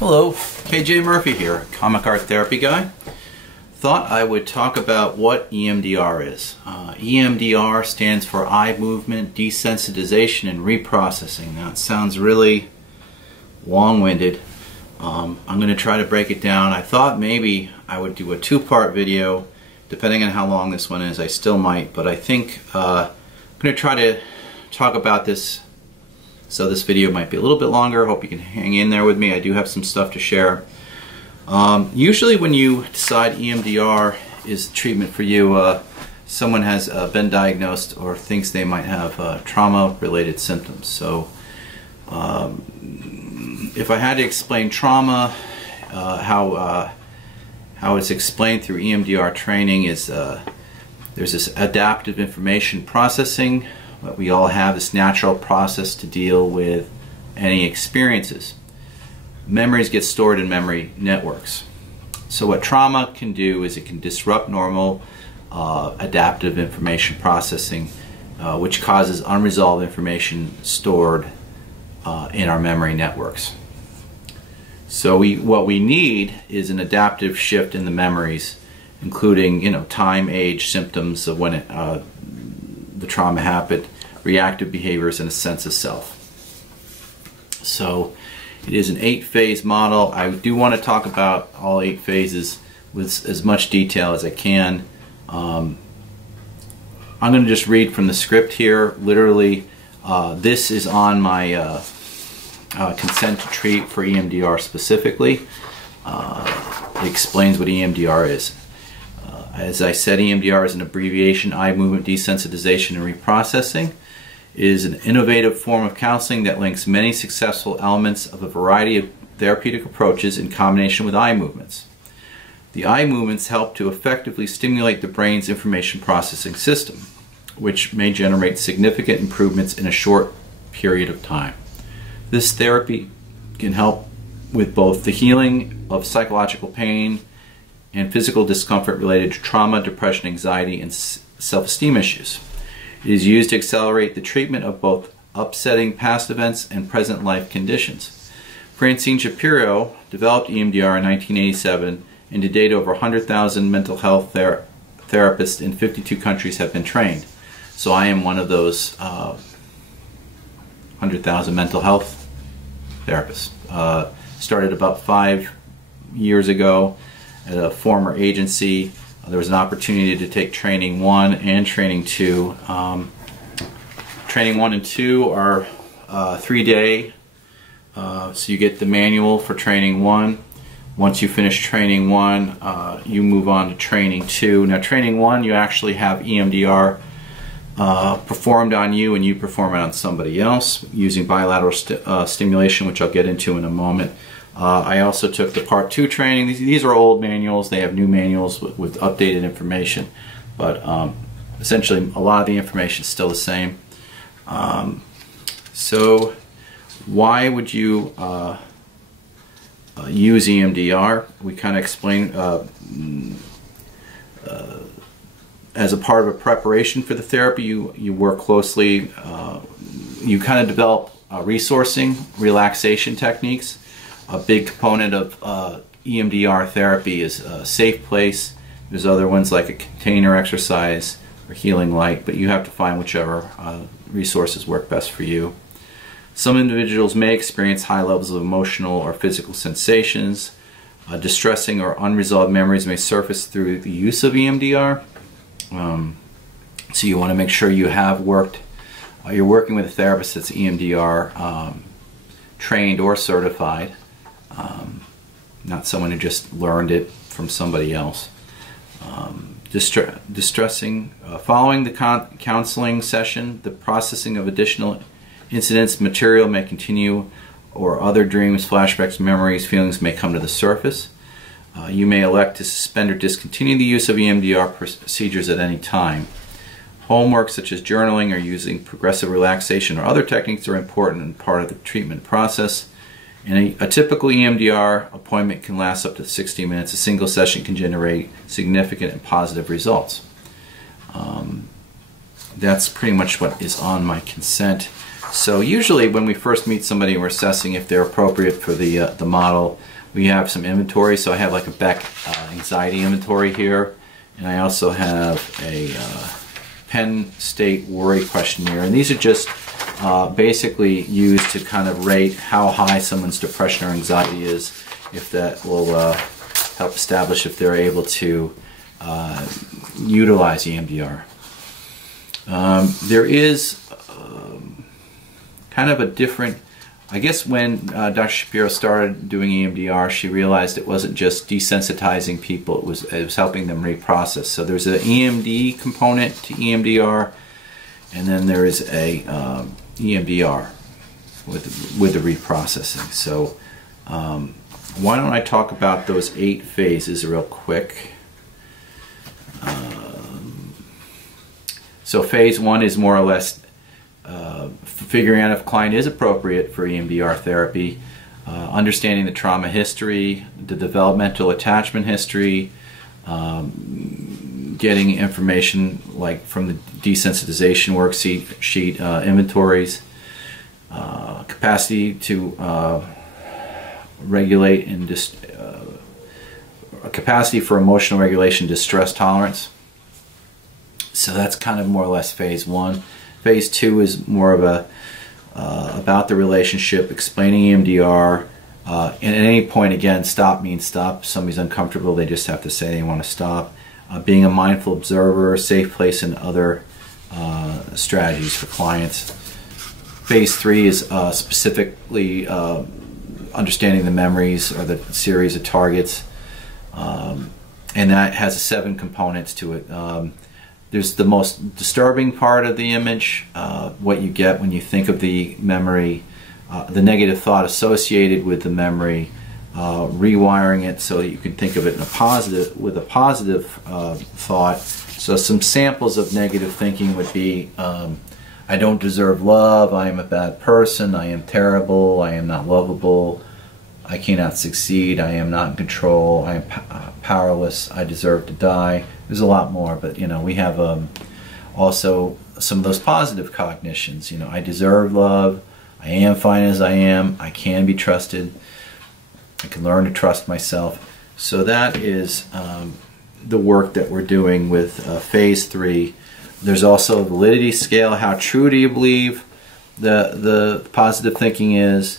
Hello, KJ Murphy here, comic art therapy guy. Thought I would talk about what EMDR is. EMDR stands for eye movement desensitization and reprocessing. Now it sounds really long-winded. I'm going to try to break it down. I thought maybe I would do a two-part video. Depending on how long this one is, I still might, but I think I'm going to try to talk about this. So this video might be a little bit longer. Hope you can hang in there with me. I do have some stuff to share. Usually when you decide EMDR is treatment for you, someone has been diagnosed or thinks they might have trauma-related symptoms. So if I had to explain trauma, how it's explained through EMDR training is there's this adaptive information processing. But we all have this natural process to deal with any experiences. Memories get stored in memory networks. So what trauma can do is it can disrupt normal adaptive information processing, which causes unresolved information stored in our memory networks. So what we need is an adaptive shift in the memories, including time, age, symptoms of when the trauma happened, reactive behaviors, and a sense of self. So it is an 8-phase model. I do want to talk about all 8 phases with as much detail as I can. I'm going to just read from the script here. Literally, this is on my consent to treat for EMDR specifically. It explains what EMDR is. As I said, EMDR is an abbreviation, eye movement desensitization and reprocessing. It is an innovative form of counseling that links many successful elements of a variety of therapeutic approaches in combination with eye movements. The eye movements help to effectively stimulate the brain's information processing system, which may generate significant improvements in a short period of time. This therapy can help with both the healing of psychological pain and physical discomfort related to trauma, depression, anxiety, and self-esteem issues. It is used to accelerate the treatment of both upsetting past events and present life conditions. Francine Shapiro developed EMDR in 1987, and to date over 100,000 mental health therapists in 52 countries have been trained. So I am one of those 100,000 mental health therapists. Started about 5 years ago at a former agency. There was an opportunity to take training 1 and training 2. Training 1 and 2 are 3-day, so you get the manual for training 1. Once you finish training 1, you move on to training 2. Now training 1, you actually have EMDR performed on you, and you perform it on somebody else using bilateral stimulation, which I'll get into in a moment. I also took the Part 2 training. These are old manuals. They have new manuals with updated information, but essentially a lot of the information is still the same. So why would you use EMDR? We kind of explain as a part of a preparation for the therapy, you work closely, you kind of develop resourcing, relaxation techniques. A big component of EMDR therapy is a safe place. There's other ones like a container exercise or healing light, but you have to find whichever resources work best for you. Some individuals may experience high levels of emotional or physical sensations. Distressing or unresolved memories may surface through the use of EMDR. So you want to make sure you have worked, you're working with a therapist that's EMDR trained or certified. Not someone who just learned it from somebody else. Distressing. Following the counseling session, the processing of additional incidents material may continue, or other dreams, flashbacks, memories, feelings may come to the surface. You may elect to suspend or discontinue the use of EMDR procedures at any time. Homework such as journaling or using progressive relaxation or other techniques are important and part of the treatment process. And a typical EMDR appointment can last up to 60 minutes. A single session can generate significant and positive results. That's pretty much what is on my consent. So usually when we first meet somebody and we're assessing if they're appropriate for the model, we have some inventory. So I have like a Beck anxiety inventory here, and I also have a Penn State worry questionnaire, and these are just basically used to kind of rate how high someone's depression or anxiety is, if that will help establish if they're able to utilize EMDR. There is kind of a different, I guess when Dr. Shapiro started doing EMDR, she realized it wasn't just desensitizing people, it was helping them reprocess. So there's an EMD component to EMDR, and then there is a EMDR with the reprocessing. So why don't I talk about those 8 phases real quick. So phase 1 is more or less figuring out if a client is appropriate for EMDR therapy, understanding the trauma history, the developmental attachment history, getting information like from the desensitization worksheet inventories, capacity to regulate and capacity for emotional regulation, distress tolerance. So that's kind of more or less phase 1. Phase 2 is more of a about the relationship, explaining EMDR. And at any point, again, stop means stop. If somebody's uncomfortable, they just have to say they want to stop. Being a mindful observer, safe place, and other strategies for clients. Phase 3 is specifically understanding the memories or the series of targets. And that has 7 components to it. There's the most disturbing part of the image, what you get when you think of the memory, the negative thought associated with the memory, rewiring it so that you can think of it in a positive thought. So some samples of negative thinking would be, I don't deserve love, I am a bad person, I am terrible, I am not lovable, I cannot succeed, I am not in control, I am powerless, I deserve to die. There's a lot more, but you know, we have also some of those positive cognitions. You know, I deserve love, I am fine as I am, I can be trusted, I can learn to trust myself. So that is the work that we're doing with phase 3. There's also a validity scale. How true do you believe the positive thinking is?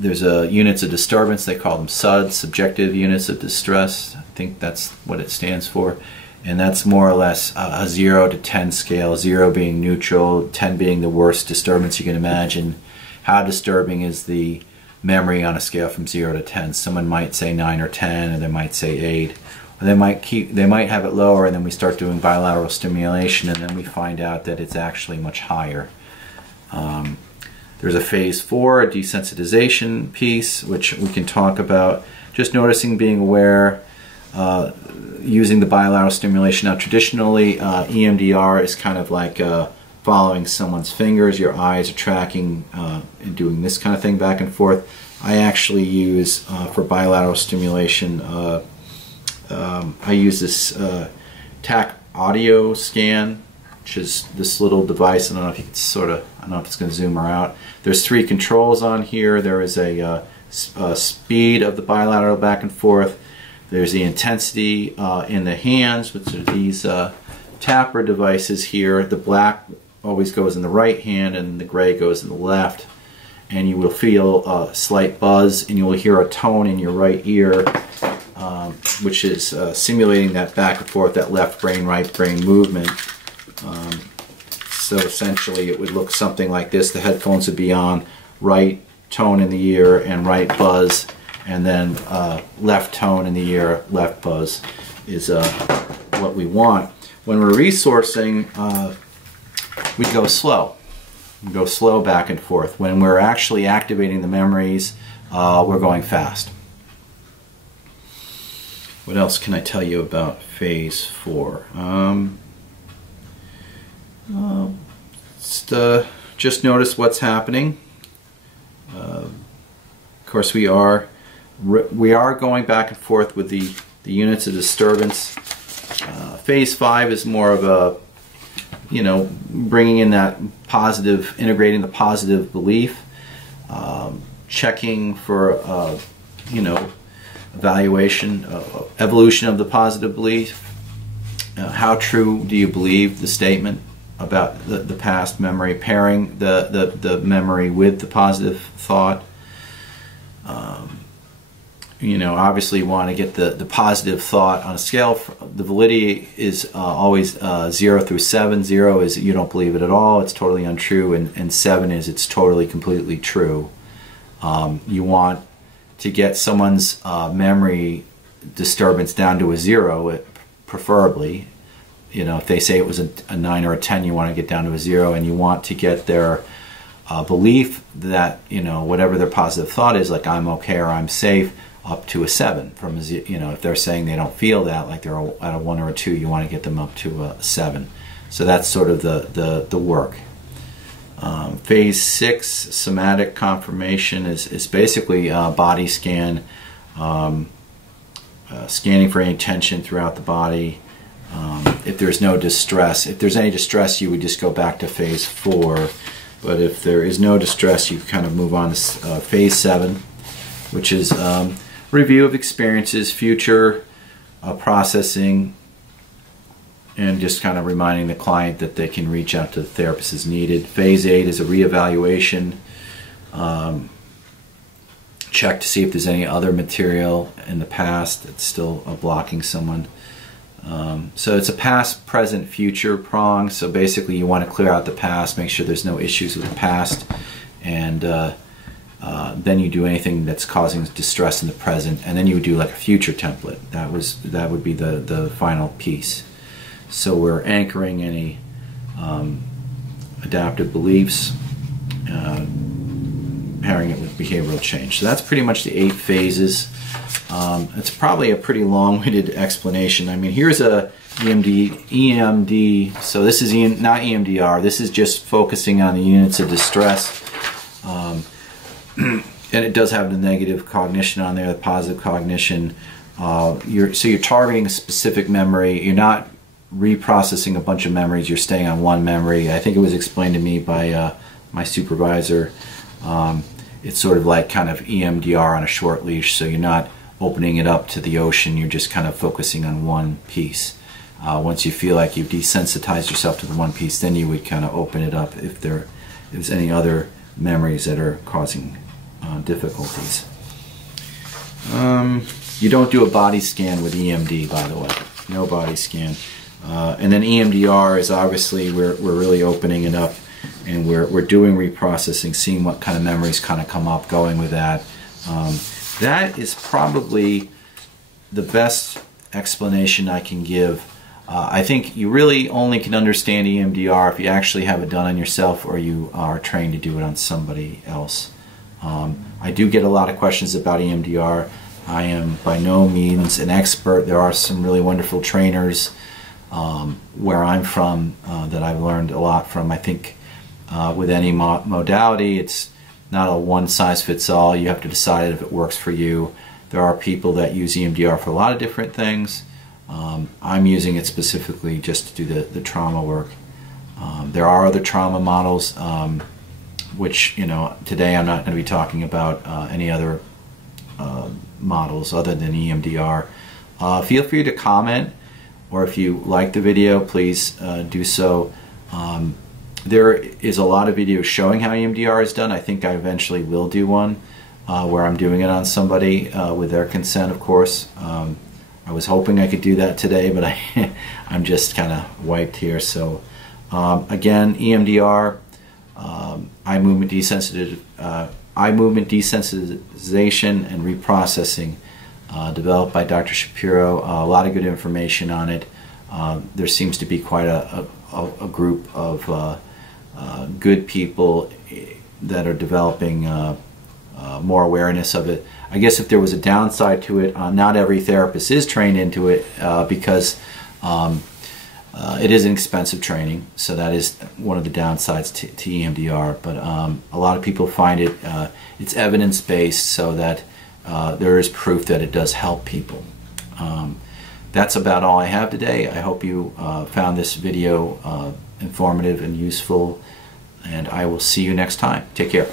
There's units of disturbance, they call them SUDs, subjective units of distress. I think that's what it stands for. And that's more or less a 0 to 10 scale, 0 being neutral, 10 being the worst disturbance you can imagine. How disturbing is the memory on a scale from 0 to 10? Someone might say 9 or 10, or they might say 8. Or they might have it lower, and then we start doing bilateral stimulation, and then we find out that it's actually much higher. There's a phase 4, a desensitization piece, which we can talk about. Just noticing, being aware, using the bilateral stimulation. Now traditionally, EMDR is kind of like following someone's fingers. Your eyes are tracking and doing this kind of thing back and forth. I actually use, for bilateral stimulation, I use this TAC audio scan, which is this little device. I don't know if you can I don't know if it's going to zoom her out. There's 3 controls on here. There is a speed of the bilateral back and forth. There's the intensity in the hands, which are these tapper devices here. The black always goes in the right hand and the gray goes in the left. And you will feel a slight buzz, and you will hear a tone in your right ear, which is simulating that back and forth, that left brain, right brain movement. So essentially it would look something like this. The headphones would be on, right tone in the ear and right buzz, and then left tone in the ear, left buzz is what we want. When we're resourcing, we go slow. We go slow back and forth. When we're actually activating the memories, we're going fast. What else can I tell you about phase 4? Just notice what's happening. Of course, we are going back and forth with the units of disturbance. Phase 5 is more of a you know, bringing in that positive, integrating the positive belief, checking for, you know, evaluation, evolution of the positive belief. How true do you believe the statement about the past memory, pairing the memory with the positive thought. You know, obviously you want to get the positive thought on a scale. The validity is always 0 through 7. 0 is you don't believe it at all, it's totally untrue, and 7 is it's totally, completely true. You want to get someone's memory disturbance down to a 0, preferably. You know, if they say it was a 9 or a 10, you want to get down to a 0, and you want to get their belief that, you know, whatever their positive thought is, like I'm okay or I'm safe, up to a 7. From a, you know, if they're saying they don't feel that, like they're at a 1 or a 2, you want to get them up to a 7. So that's sort of the work. Phase 6, somatic confirmation, is basically body scan, scanning for any tension throughout the body. If there's no distress, if there's any distress, you would just go back to phase 4. But if there is no distress, you kind of move on to phase 7, which is review of experiences, future processing, and just kind of reminding the client that they can reach out to the therapist as needed. Phase 8 is a reevaluation. Check to see if there's any other material in the past that's still blocking someone. So it's a past, present, future prong. So basically you want to clear out the past, make sure there's no issues with the past, and then you do anything that's causing distress in the present, and then you would do like a future template. That would be the final piece. So we're anchoring any adaptive beliefs, pairing it with behavioral change. So that's pretty much the 8 phases. It's probably a pretty long-winded explanation. I mean, here's a EMD. So this is not EMDR. This is just focusing on the units of distress. And it does have the negative cognition on there, the positive cognition. So you're targeting a specific memory. You're not reprocessing a bunch of memories. You're staying on one memory. I think it was explained to me by my supervisor. It's sort of like kind of EMDR on a short leash, so you're not opening it up to the ocean, you're just kind of focusing on one piece. Once you feel like you've desensitized yourself to the one piece, then you would kind of open it up if there's any other memories that are causing difficulties. You don't do a body scan with EMD, by the way. No body scan. And then EMDR is obviously we're really opening it up, and we're doing reprocessing, seeing what kind of memories kind of come up, going with that. That is probably the best explanation I can give. I think you really only can understand EMDR if you actually have it done on yourself, or you are trained to do it on somebody else. I do get a lot of questions about EMDR. I am by no means an expert. There are some really wonderful trainers where I'm from that I've learned a lot from. I think with any modality, it's not a one-size-fits-all. You have to decide if it works for you. There are people that use EMDR for a lot of different things. I'm using it specifically just to do the trauma work. There are other trauma models, which, you know, today I'm not going to be talking about any other models other than EMDR. Feel free to comment, or if you like the video, please do so. There is a lot of videos showing how EMDR is done. I think I eventually will do one where I'm doing it on somebody with their consent, of course. I was hoping I could do that today, but I'm just kind of wiped here. So again, EMDR, eye movement desensitization and reprocessing, developed by Dr. Shapiro. A lot of good information on it. There seems to be quite a group of good people that are developing more awareness of it. I guess if there was a downside to it, not every therapist is trained into it because it is an expensive training, so that is one of the downsides to EMDR. But a lot of people find it, it's evidence-based, so that there is proof that it does help people. That's about all I have today. I hope you found this video informative and useful, and I will see you next time. Take care.